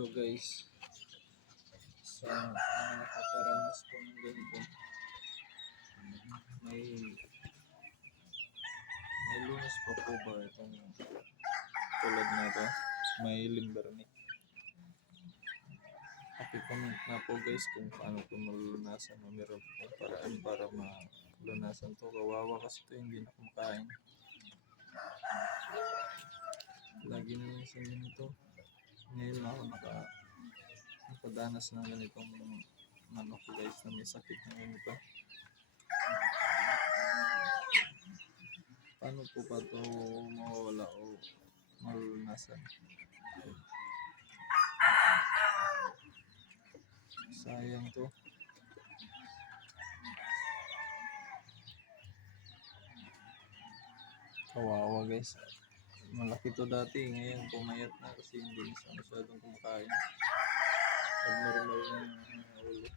Hello guys, sa nakakaranas po ng ganito, may lunas pa po ba itong tulad na ito? May limberni. Pakicomment na po guys kung paano ito malulunasan o meron pong paraan para malunasan to. Kawawa kasi ito hindi na kumakain. Lagi na lang sa ganito. Ngayon lang ako nakadanas ng ganitong manok guys na may sakit na ganito. Paano po ba ito mawawala o malulunasan? Sayang to. Kawawa guys. Malaki to dati, ngayon pumayat na kasi hindi na siya masyadong kumakain. Abnormal na yung ulo.